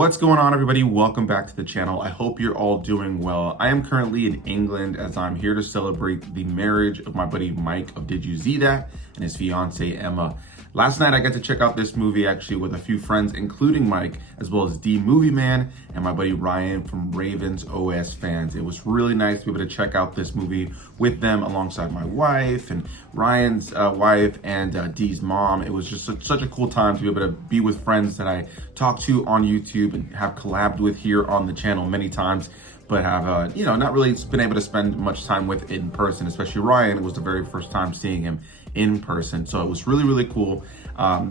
What's going on, everybody? Welcome back to the channel. I hope you're all doing well. I am currently in England as I'm here to celebrate the marriage of my buddy Mike of Did You See That and his fiance Emma. Last night I got to check out this movie actually with a few friends, including Mike, as well as D Movie Man and my buddy Ryan from Ravens OS Fans. It was really nice to be able to check out this movie with them alongside my wife and Ryan's wife and D's mom. It was just such a cool time to be able to be with friends that I talk to on YouTube and have collabed with here on the channel many times, but have, not really been able to spend much time with in person, especially Ryan. It was the very first time seeing him in person. So it was really, really cool.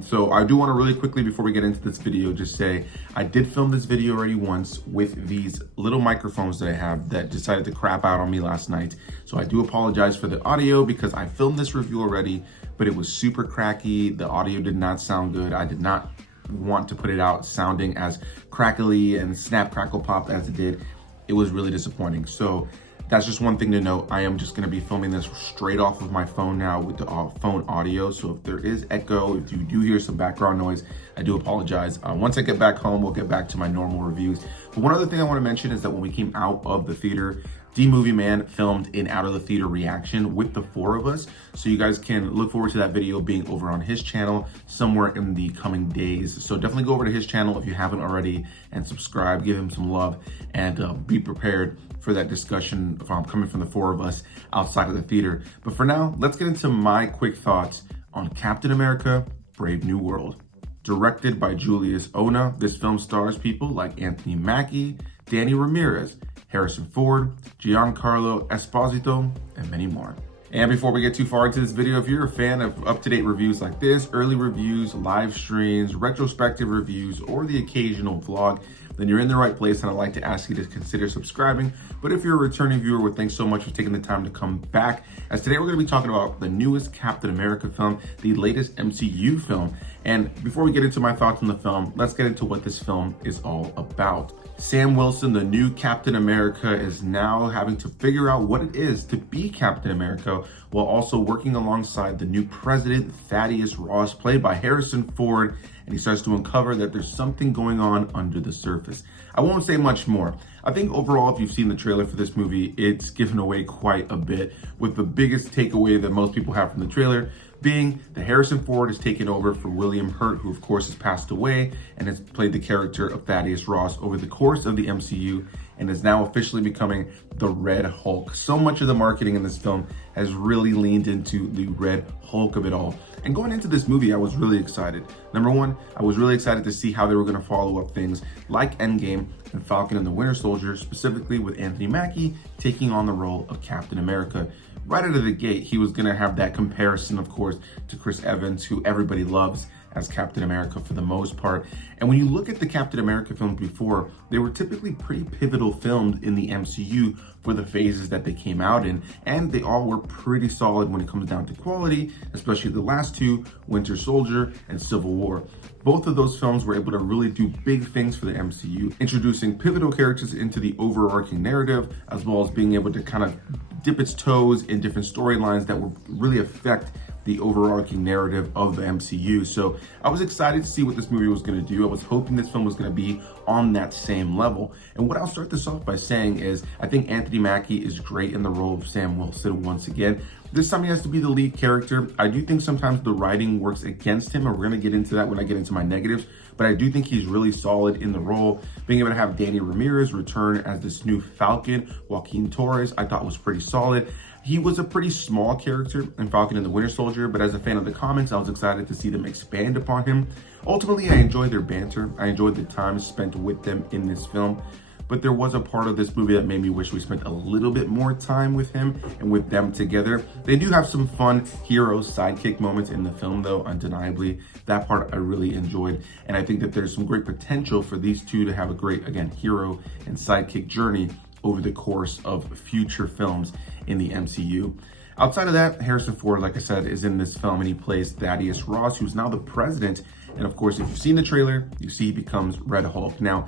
So I do want to really quickly, before we get into this video, just say I did film this video already once with these little microphones that I have that decided to crap out on me last night. So I do apologize for the audio because I filmed this review already, but it was super cracky. The audio did not sound good. I did not want to put it out sounding as crackly and snap, crackle, pop as it did. It was really disappointing. So that's just one thing to note. I am just gonna be filming this straight off of my phone now with the phone audio. So if there is echo, if you do hear some background noise, I do apologize. Once I get back home, we'll get back to my normal reviews. But one other thing I wanna mention is that when we came out of the theater, D Movie Man filmed an out of the theater reaction with the four of us. So you guys can look forward to that video being over on his channel somewhere in the coming days. So definitely go over to his channel if you haven't already and subscribe, give him some love, and be prepared for that discussion coming from the four of us outside of the theater. But for now, let's get into my quick thoughts on Captain America: Brave New World. Directed by Julius Onah, this film stars people like Anthony Mackie, Danny Ramirez, Harrison Ford, Giancarlo Esposito, and many more. And before we get too far into this video, if you're a fan of up-to-date reviews like this, early reviews, live streams, retrospective reviews, or the occasional vlog, then you're in the right place, and I'd like to ask you to consider subscribing. But if you're a returning viewer, well, thanks so much for taking the time to come back, as today we're gonna be talking about the newest Captain America film, the latest MCU film. And before we get into my thoughts on the film, let's get into what this film is all about. Sam Wilson, the new Captain America, is now having to figure out what it is to be Captain America while also working alongside the new president, Thaddeus Ross, played by Harrison Ford, and he starts to uncover that there's something going on under the surface. I won't say much more. I think overall, if you've seen the trailer for this movie, it's given away quite a bit, with the biggest takeaway that most people have from the trailer being that Harrison Ford is taking over for William Hurt, who of course has passed away and has played the character of Thaddeus Ross over the course of the MCU and is now officially becoming the Red Hulk. So much of the marketing in this film has really leaned into the Red Hulk of it all. And going into this movie, I was really excited. Number one, I was really excited to see how they were gonna follow up things like Endgame and Falcon and the Winter Soldier, specifically with Anthony Mackie taking on the role of Captain America. Right out of the gate, he was gonna have that comparison, of course, to Chris Evans, who everybody loves as Captain America for the most part. And when you look at the Captain America films before, they were typically pretty pivotal films in the MCU for the phases that they came out in, and they all were pretty solid when it comes down to quality, especially the last two, Winter Soldier and Civil War. Both of those films were able to really do big things for the MCU, introducing pivotal characters into the overarching narrative, as well as being able to kind of dip its toes in different storylines that would really affect the overarching narrative of the MCU. So I was excited to see what this movie was going to do. I was hoping this film was going to be on that same level. And what I'll start this off by saying is I think Anthony Mackie is great in the role of Sam Wilson once again. This time he has to be the lead character. I do think sometimes the writing works against him, and we're going to get into that when I get into my negatives, but I do think he's really solid in the role. Being able to have Danny Ramirez return as this new Falcon, Joaquin Torres, I thought was pretty solid. He was a pretty small character in Falcon and the Winter Soldier, but as a fan of the comics, I was excited to see them expand upon him. Ultimately, I enjoyed their banter. I enjoyed the time spent with them in this film, but there was a part of this movie that made me wish we spent a little bit more time with him and with them together. They do have some fun hero sidekick moments in the film, though, undeniably. That part I really enjoyed, and I think that there's some great potential for these two to have a great, again, hero and sidekick journey over the course of future films in the MCU. Outside of that, Harrison Ford, like I said, is in this film, and he plays Thaddeus Ross, who's now the president. And of course, if you've seen the trailer, you see he becomes Red Hulk. Now,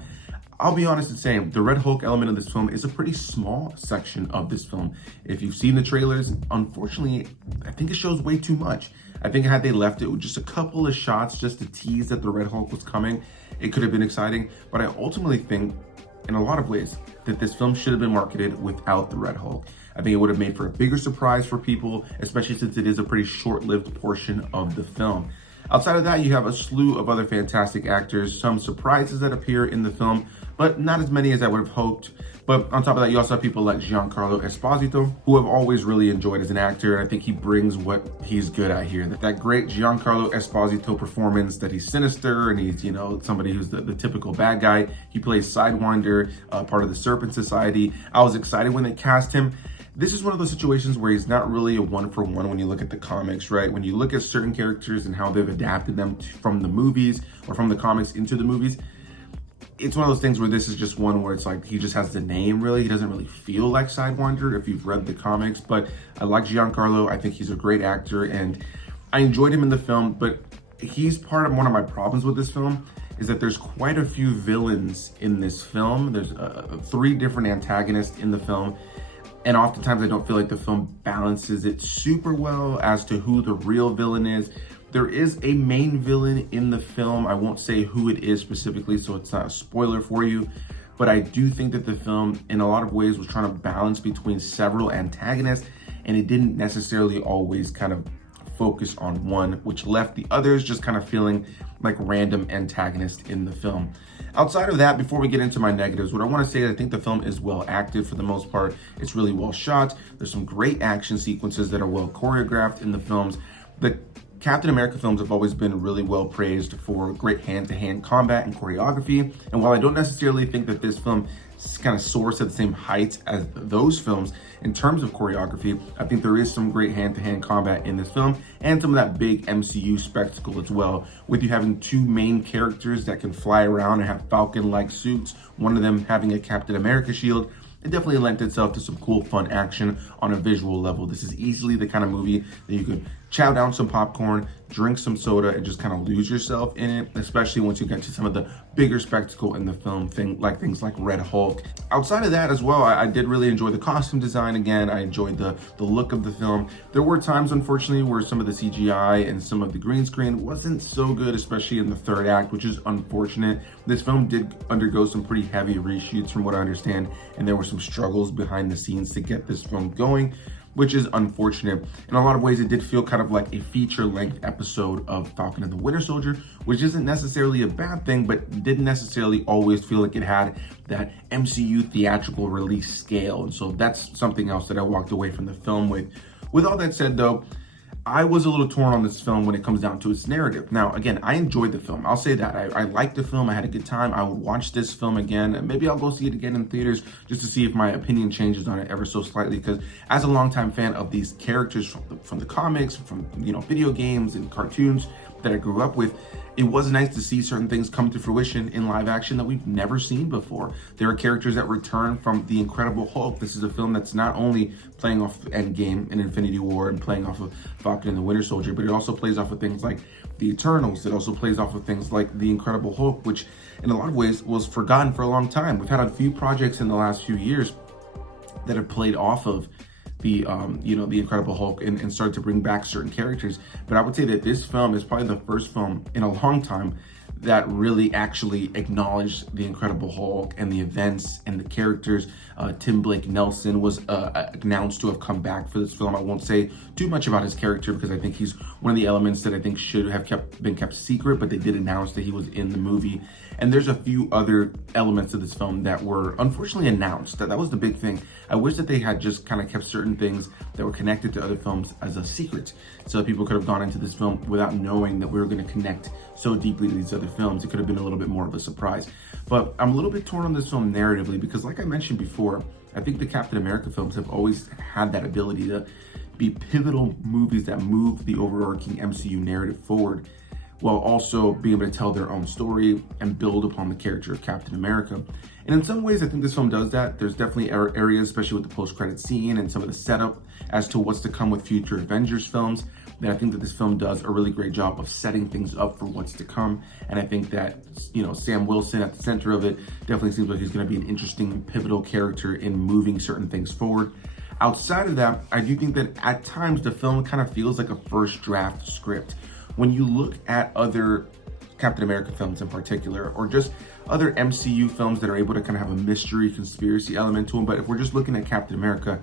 I'll be honest in saying the Red Hulk element of this film is a pretty small section of this film. If you've seen the trailers, unfortunately, I think it shows way too much. I think had they left it with just a couple of shots just to tease that the Red Hulk was coming, it could have been exciting. But I ultimately think, in a lot of ways, that this film should have been marketed without the Red Hulk. I think it would have made for a bigger surprise for people, especially since it is a pretty short-lived portion of the film. Outside of that, you have a slew of other fantastic actors, some surprises that appear in the film, but not as many as I would have hoped. But on top of that, you also have people like Giancarlo Esposito, who I've always really enjoyed as an actor, and I think he brings what he's good at here. That great Giancarlo Esposito performance, that he's sinister and he's, somebody who's the typical bad guy. He plays Sidewinder, part of the Serpent Society. I was excited when they cast him. This is one of those situations where he's not really a one-for-one when you look at the comics, right? When you look at certain characters and how they've adapted them from the movies or from the comics into the movies, it's one of those things where this is just one where it's like he just has the name, really. He doesn't really feel like Sidewinder if you've read the comics, but I like Giancarlo. I think he's a great actor, and I enjoyed him in the film, but he's part of one of my problems with this film is that there's quite a few villains in this film. There's 3 different antagonists in the film, and oftentimes I don't feel like the film balances it super well as to who the real villain is. There is a main villain in the film. I won't say who it is specifically, so it's not a spoiler for you. But I do think that the film, in a lot of ways, was trying to balance between several antagonists, and it didn't necessarily always kind of focus on one, which left the others just kind of feeling like random antagonists in the film. Outside of that, before we get into my negatives, what I want to say is I think the film is well acted for the most part. It's really well shot. There's some great action sequences that are well choreographed in the films. The Captain America films have always been really well praised for great hand-to-hand combat and choreography. And while I don't necessarily think that this film kind of soars at the same heights as those films in terms of choreography, I think there is some great hand-to-hand combat in this film and some of that big MCU spectacle as well, with you having 2 main characters that can fly around and have Falcon-like suits, one of them having a Captain America shield. It definitely lent itself to some cool, fun action on a visual level. This is easily the kind of movie that you could chow down some popcorn, drink some soda, and just kind of lose yourself in it, especially once you get to some of the bigger spectacle in the film, things like Red Hulk. Outside of that as well, I did really enjoy the costume design again. I enjoyed the look of the film. There were times, unfortunately, where some of the CGI and some of the green screen wasn't so good, especially in the 3rd act, which is unfortunate. This film did undergo some pretty heavy reshoots from what I understand, and there were some struggles behind the scenes to get this film going, which is unfortunate. In a lot of ways, it did feel kind of like a feature-length episode of Falcon and the Winter Soldier, which isn't necessarily a bad thing, but didn't necessarily always feel like it had that MCU theatrical release scale. And so that's something else that I walked away from the film with. With all that said, though, I was a little torn on this film when it comes down to its narrative. Now, again, I enjoyed the film. I'll say that. I liked the film. I had a good time. I would watch this film again. And maybe I'll go see it again in theaters just to see if my opinion changes on it ever so slightly. Because as a longtime fan of these characters from the comics, from video games and cartoons that I grew up with, it was nice to see certain things come to fruition in live action that we've never seen before. There are characters that return from The Incredible Hulk. This is a film that's not only playing off Endgame and Infinity War and playing off of Falcon and the Winter Soldier, but it also plays off of things like The Eternals. It also plays off of things like The Incredible Hulk, which in a lot of ways was forgotten for a long time. We've had a few projects in the last few years that have played off of the Incredible Hulk and started to bring back certain characters. But I would say that this film is probably the first film in a long time that really actually acknowledged the Incredible Hulk and the events and the characters. Tim Blake Nelson was announced to have come back for this film. I won't say too much about his character because I think he's one of the elements that I think should have been kept secret, but they did announce that he was in the movie. And there's a few other elements of this film that were unfortunately announced. That was the big thing. I wish that they had just kind of kept certain things that were connected to other films as a secret, so that people could have gone into this film without knowing that we were going to connect so deeply to these other films. It could have been a little bit more of a surprise. But I'm a little bit torn on this film narratively because, like I mentioned before, I think the Captain America films have always had that ability to be pivotal movies that move the overarching MCU narrative forward, while also being able to tell their own story and build upon the character of Captain America. And in some ways, I think this film does that. There's definitely areas, especially with the post-credit scene and some of the setup as to what's to come with future Avengers films, that I think that this film does a really great job of setting things up for what's to come. And I think that, Sam Wilson at the center of it definitely seems like he's going to be an interesting and pivotal character in moving certain things forward. Outside of that, I do think that at times the film kind of feels like a first draft script. When you look at other Captain America films in particular, or just other MCU films that are able to kind of have a mystery conspiracy element to them. But if we're just looking at Captain America,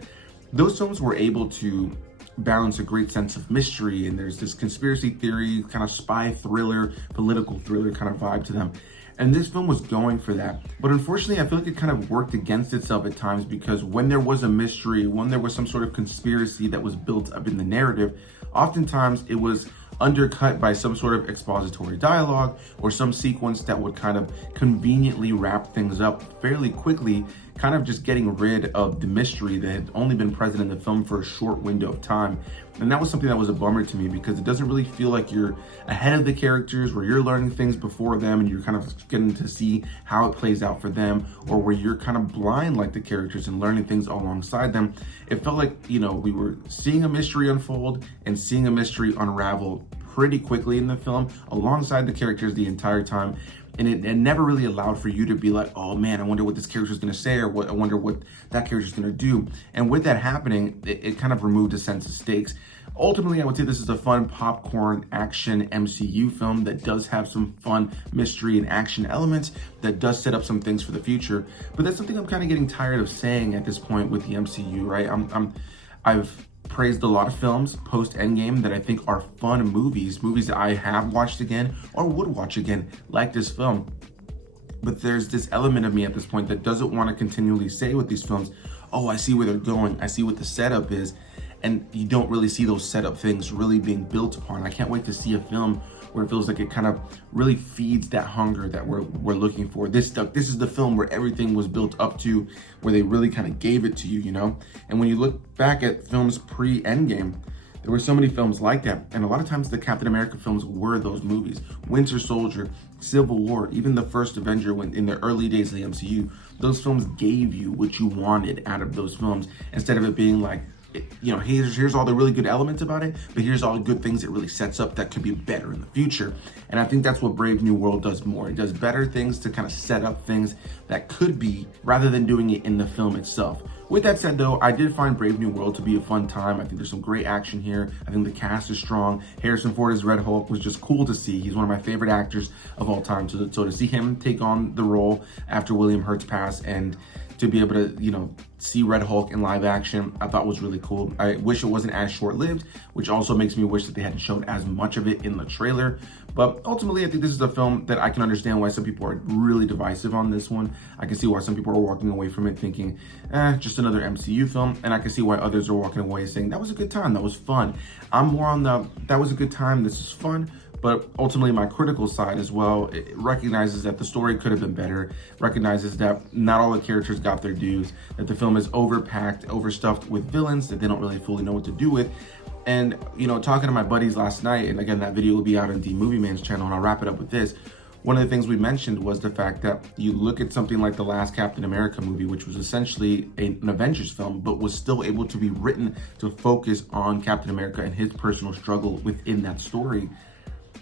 those films were able to balance a great sense of mystery, and there's this conspiracy theory, kind of spy thriller, political thriller kind of vibe to them. And this film was going for that. But unfortunately, I feel like it kind of worked against itself at times, because when there was a mystery, when there was some sort of conspiracy that was built up in the narrative, oftentimes it was undercut by some sort of expository dialogue or some sequence that would kind of conveniently wrap things up fairly quickly, kind of just getting rid of the mystery that had only been present in the film for a short window of time. And that was something that was a bummer to me, because it doesn't really feel like you're ahead of the characters, where you're learning things before them and you're kind of getting to see how it plays out for them, or where you're kind of blind like the characters and learning things alongside them. It felt like, you know, we were seeing a mystery unfold and seeing a mystery unravel pretty quickly in the film alongside the characters the entire time. And it never really allowed for you to be like, oh man, I wonder what this character is going to say, or what I wonder what that character is going to do. And with that happening, it kind of removed a sense of stakes. Ultimately, I would say this is a fun popcorn action MCU film that does have some fun mystery and action elements, that does set up some things for the future. But that's something I'm kind of getting tired of saying at this point with the MCU, right? I've praised a lot of films post Endgame that I think are fun movies that I have watched again or would watch again, like this film. But there's this element of me at this point that doesn't want to continually say with these films, oh, I see where they're going, I see what the setup is, and you don't really see those setup things really being built upon. I can't wait to see a film where it feels like it kind of really feeds that hunger that we're looking for. This is the film where everything was built up to, where they really kind of gave it to you, you know? And when you look back at films pre-Endgame, there were so many films like that. And a lot of times the Captain America films were those movies. Winter Soldier, Civil War, even the first Avenger, when in the early days of the MCU, those films gave you what you wanted out of those films, instead of it being like, you know, here's all the really good elements about it, but here's all the good things it really sets up that could be better in the future. And I think that's what Brave New World does more. It does better things to kind of set up things that could be, rather than doing it in the film itself. With that said though, I did find Brave New World to be a fun time. I think there's some great action here. I think the cast is strong. Harrison Ford as Red Hulk was just cool to see. He's one of my favorite actors of all time. So to see him take on the role after William Hurt's passed, and to be able to, you know, see Red Hulk in live action, I thought was really cool. I wish it wasn't as short-lived, which also makes me wish that they hadn't shown as much of it in the trailer. But ultimately, I think this is a film that I can understand why some people are really divisive on this one. I can see why some people are walking away from it thinking, just another MCU film. And I can see why others are walking away saying, that was a good time, that was fun. I'm more on the, that was a good time, this is fun. But ultimately, my critical side as well, it recognizes that the story could have been better, recognizes that not all the characters got their dues, that the film is overpacked, overstuffed with villains that they don't really fully know what to do with. And, you know, talking to my buddies last night, and again, that video will be out on the Movie Man's channel, and I'll wrap it up with this. One of the things we mentioned was the fact that you look at something like the last Captain America movie, which was essentially an Avengers film, but was still able to be written to focus on Captain America and his personal struggle within that story.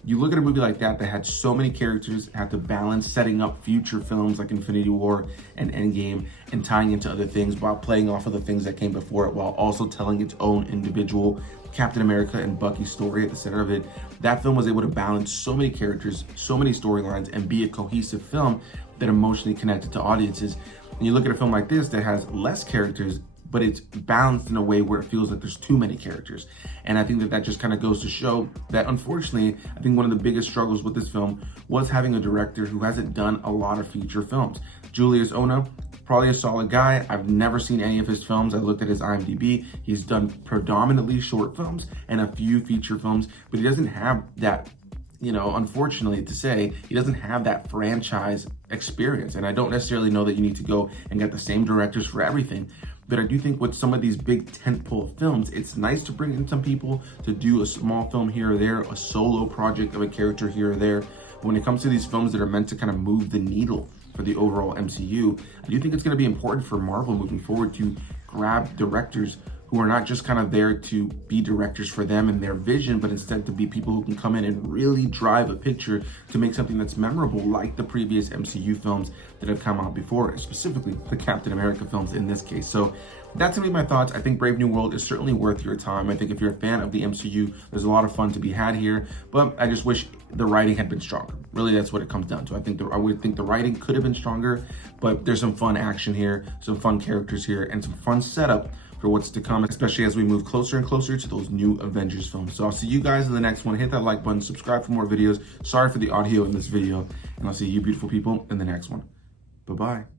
You look at a movie like that had so many characters, had to balance setting up future films like Infinity War and Endgame, and tying into other things while playing off of the things that came before it, while also telling its own individual Captain America and Bucky story at the center of it. That film was able to balance so many characters, so many storylines, and be a cohesive film that emotionally connected to audiences. And you look at a film like this that has less characters, but it's balanced in a way where it feels like there's too many characters. And I think that just kind of goes to show that, unfortunately, I think one of the biggest struggles with this film was having a director who hasn't done a lot of feature films. Julius Onah, probably a solid guy. I've never seen any of his films. I looked at his IMDb. He's done predominantly short films and a few feature films, but he doesn't have that, you know, unfortunately to say, he doesn't have that franchise experience. And I don't necessarily know that you need to go and get the same directors for everything. But I do think with some of these big tentpole films, it's nice to bring in some people to do a small film here or there, a solo project of a character here or there. But when it comes to these films that are meant to kind of move the needle for the overall MCU, I do think it's going to be important for Marvel moving forward to grab directors who are not just kind of there to be directors for them and their vision, but instead to be people who can come in and really drive a picture to make something that's memorable, like the previous MCU films that have come out before, specifically the Captain America films in this case. So that's gonna be my thoughts. I think Brave New World is certainly worth your time. I think if you're a fan of the MCU, there's a lot of fun to be had here, but I just wish the writing had been stronger. Really, that's what it comes down to. I would think the writing could have been stronger, but there's some fun action here, some fun characters here, and some fun setup for what's to come, especially as we move closer and closer to those new Avengers films. So I'll see you guys in the next one. Hit that like button, subscribe for more videos. Sorry for the audio in this video, and I'll see you beautiful people in the next one. Bye-bye.